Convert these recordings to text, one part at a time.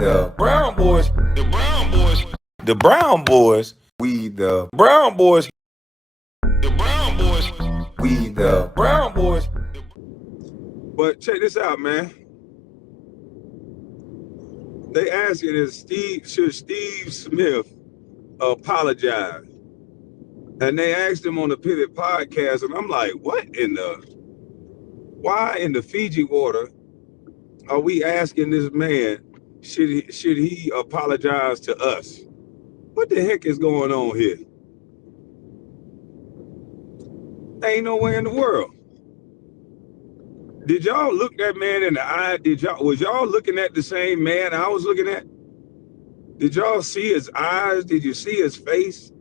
the Brown Boys, the Brown Boys, the Brown Boys, we the Brown Boys, the Brown Boys, we the Brown Boys. But check this out, man. They asking should Steve Smith apologize? And they asked him on the Pivot podcast, and I'm like, why in the Fiji water are we asking this man, should he apologize to us? What the heck is going on here? Ain't no way in the world. Did y'all look that man in the eye? Was y'all looking at the same man I was looking at? Did y'all see his eyes? Did you see his face?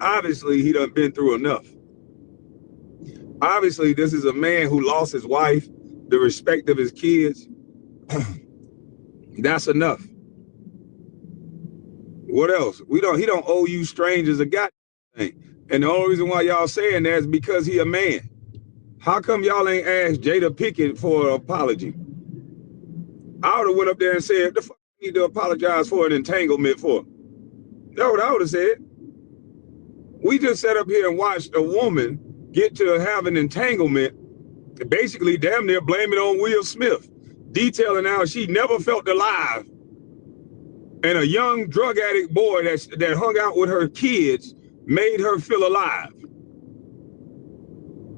Obviously, he done been through enough. Obviously, this is a man who lost his wife, the respect of his kids. That's enough. What else? He don't owe you strangers a goddamn thing. And the only reason why y'all saying that is because he a man. How come y'all ain't asked Jada Pinkett for an apology? I would have went up there and said, the fuck you need to apologize for an entanglement for? That's what I would have said. We just sat up here and watched a woman get to have an entanglement, basically damn near blame it on Will Smith, detailing how she never felt alive. And a young drug addict boy that hung out with her kids made her feel alive.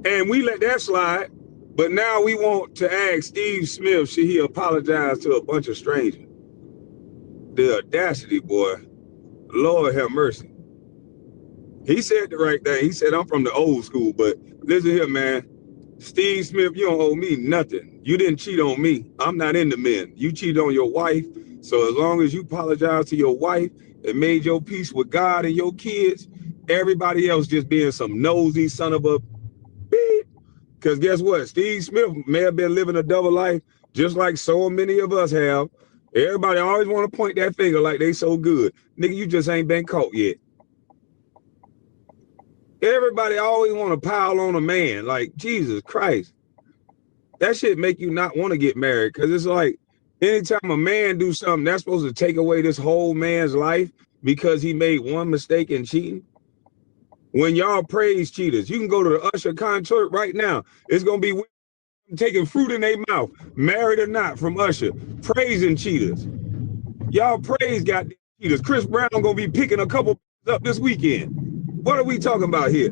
And we let that slide, but now we want to ask Steve Smith, should he apologize to a bunch of strangers? The audacity, boy. Lord have mercy. He said the right thing. He said, I'm from the old school, but listen here, man. Steve Smith, you don't owe me nothing. You didn't cheat on me. I'm not into men. You cheated on your wife. So as long as you apologize to your wife and made your peace with God and your kids, everybody else just being some nosy son of a beep. Because guess what? Steve Smith may have been living a double life just like so many of us have. Everybody always want to point that finger like they so good. Nigga, you just ain't been caught yet. Everybody always want to pile on a man. Like, Jesus Christ. That shit make you not want to get married. Because it's like, anytime a man do something, that's supposed to take away this whole man's life because he made one mistake in cheating. When y'all praise cheaters, you can go to the Usher concert right now. It's going to be women taking fruit in their mouth, married or not, from Usher, praising cheaters. Y'all praise goddamn cheaters. Chris Brown going to be picking a couple up this weekend. What are we talking about here?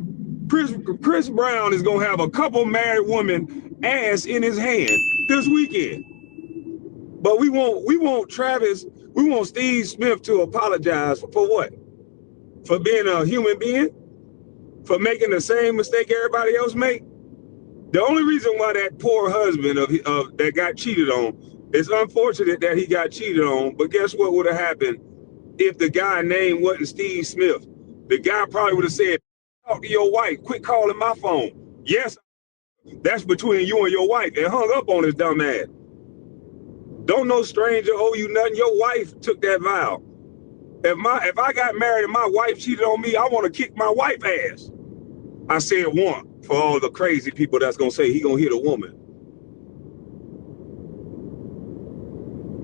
Chris Brown is going to have a couple married women ass in his hand this weekend. But we want Steve Smith to apologize for what? For being a human being? For making the same mistake everybody else make? The only reason why that poor husband of that got cheated on, it's unfortunate that he got cheated on, but guess what would have happened if the guy name wasn't Steve Smith? The guy probably would have said, talk to your wife, quit calling my phone. Yes, that's between you and your wife, and hung up on his dumb ass. Don't no stranger owe you nothing. Your wife took that vow. If I got married and my wife cheated on me, I want to kick my wife ass. I said one for all the crazy people that's gonna say he gonna hit a woman.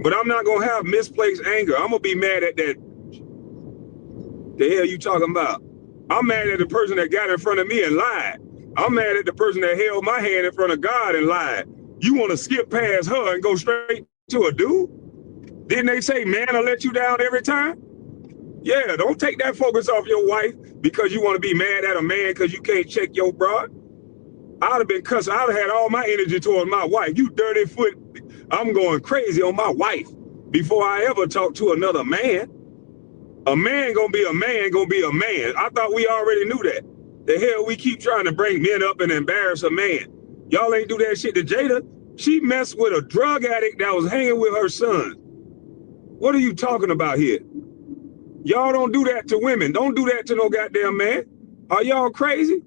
But I'm not gonna have misplaced anger. I'm gonna be mad at that. The hell you talking about? I'm mad at the person that got in front of me and lied. I'm mad at the person that held my hand in front of God and lied. You want to skip past her and go straight to a dude? Didn't they say man will let you down every time? Yeah, don't take that focus off your wife because you want to be mad at a man because you can't check your broad. I'd have been cussing. I'd have had all my energy towards my wife. You dirty foot. I'm going crazy on my wife before I ever talk to another man. A man gonna be a man, gonna be a man. I thought we already knew that. The hell we keep trying to bring men up and embarrass a man. Y'all ain't do that shit to Jada. She messed with a drug addict that was hanging with her son. What are you talking about here? Y'all don't do that to women. Don't do that to no goddamn man. Are y'all crazy?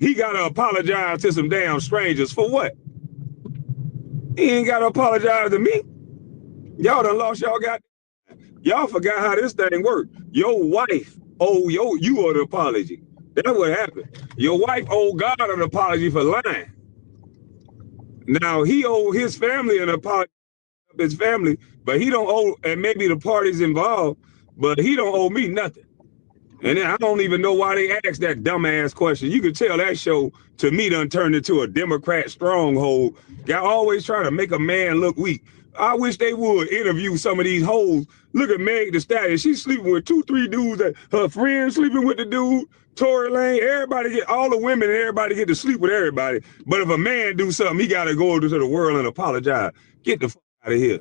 He gotta apologize to some damn strangers for what? He ain't gotta apologize to me. Y'all done lost y'all goddamn. Y'all forgot how this thing worked. Your wife owe you an apology. That's what happened. Your wife owed God an apology for lying. Now he owed his family an apology. His family but he don't owe, and maybe the parties involved, but he don't owe me nothing. And then I don't even know why they asked that dumbass question. You could tell that show, to me, done turned into a Democrat stronghold. Y'all always trying to make a man look weak. I wish they would interview some of these hoes. Look at Meg Thee Stallion. She's sleeping with 2-3 dudes. That her friends sleeping with the dude. Tory Lane. Everybody get, all the women and everybody get to sleep with everybody. But if a man do something, he got to go to the world and apologize. Get the fuck out of here.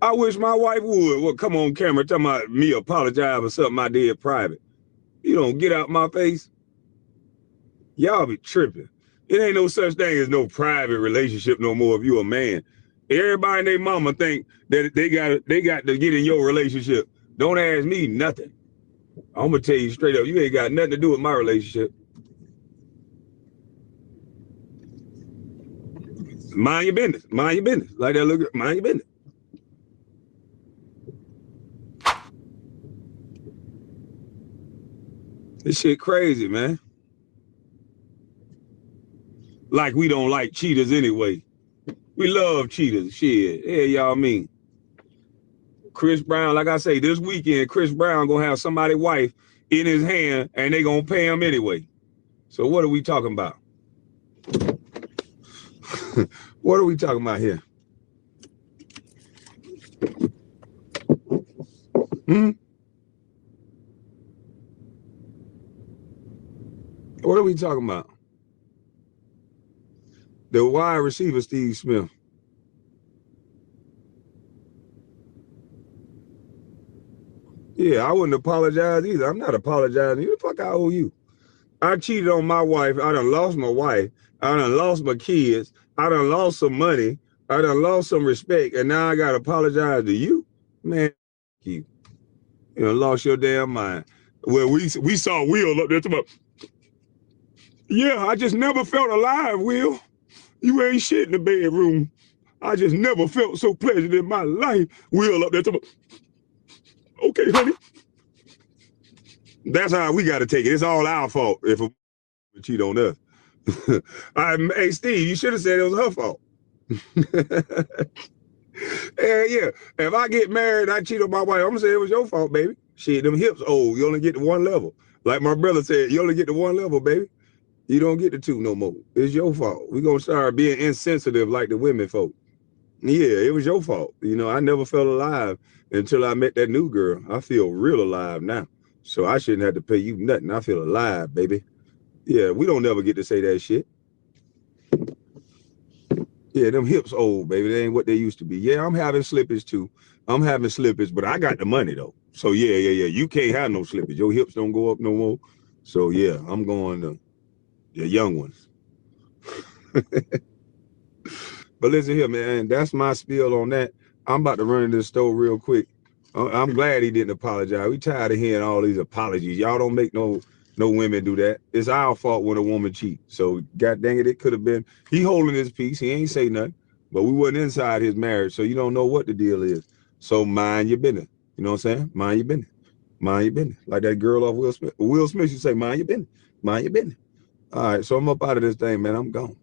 I wish my wife would. Well, come on camera talking about me apologize for something I did private. You don't get out my face. Y'all be tripping. It ain't no such thing as no private relationship no more if you a man. Everybody and their mama think that they got to get in your relationship. Don't ask me nothing. I'm gonna tell you straight up, you ain't got nothing to do with my relationship. Mind your business. Mind your business. Like that, look, mind your business. This shit crazy, man. Like we don't like cheaters anyway. We love cheaters. Shit. Yeah, y'all mean. Chris Brown, like I say, this weekend, Chris Brown gonna have somebody's wife in his hand and they gonna pay him anyway. So what are we talking about? What are we talking about here? What are we talking about? The wide receiver, Steve Smith. Yeah, I wouldn't apologize either. I'm not apologizing. Who the fuck I owe you? I cheated on my wife. I done lost my wife. I done lost my kids. I done lost some money. I done lost some respect. And now I got to apologize to you? Man, you done lost your damn mind. Well, we saw Will up there talking about, yeah, I just never felt alive, Will. You ain't shit in the bedroom. I just never felt so pleasant in my life. Will up there talking about, okay, honey. That's how we got to take it. It's all our fault if a cheat on us. Hey, Steve, you should have said it was her fault. Yeah, if I get married and I cheat on my wife, I'm going to say it was your fault, baby. Shit, them hips old. You only get to one level. Like my brother said, you only get to one level, baby. You don't get to two no more. It's your fault. We're going to start being insensitive like the women folk. Yeah, it was your fault. You know, I never felt alive until I met that new girl. I feel real alive now. So I shouldn't have to pay you nothing. I feel alive, baby. Yeah, we don't never get to say that shit. Yeah, them hips old, baby. They ain't what they used to be. Yeah, I'm having slippage too. I'm having slippage, but I got the money though. So yeah. You can't have no slippage. Your hips don't go up no more. So yeah, I'm going to the young ones. But listen here, man. That's my spiel on that. I'm about to run into the store real quick. I'm glad he didn't apologize. We tired of hearing all these apologies. Y'all don't make no women do that. It's our fault when a woman cheats. So god dang it, it could have been he holding his peace. He ain't say nothing, but we wasn't inside his marriage, so you don't know what the deal is. So mind your business. You know what I'm saying? Mind your business. Mind your business. Like that girl off Will Smith. Will Smith, you say mind your business. Mind your business. All right, so I'm up out of this thing, man. I'm gone.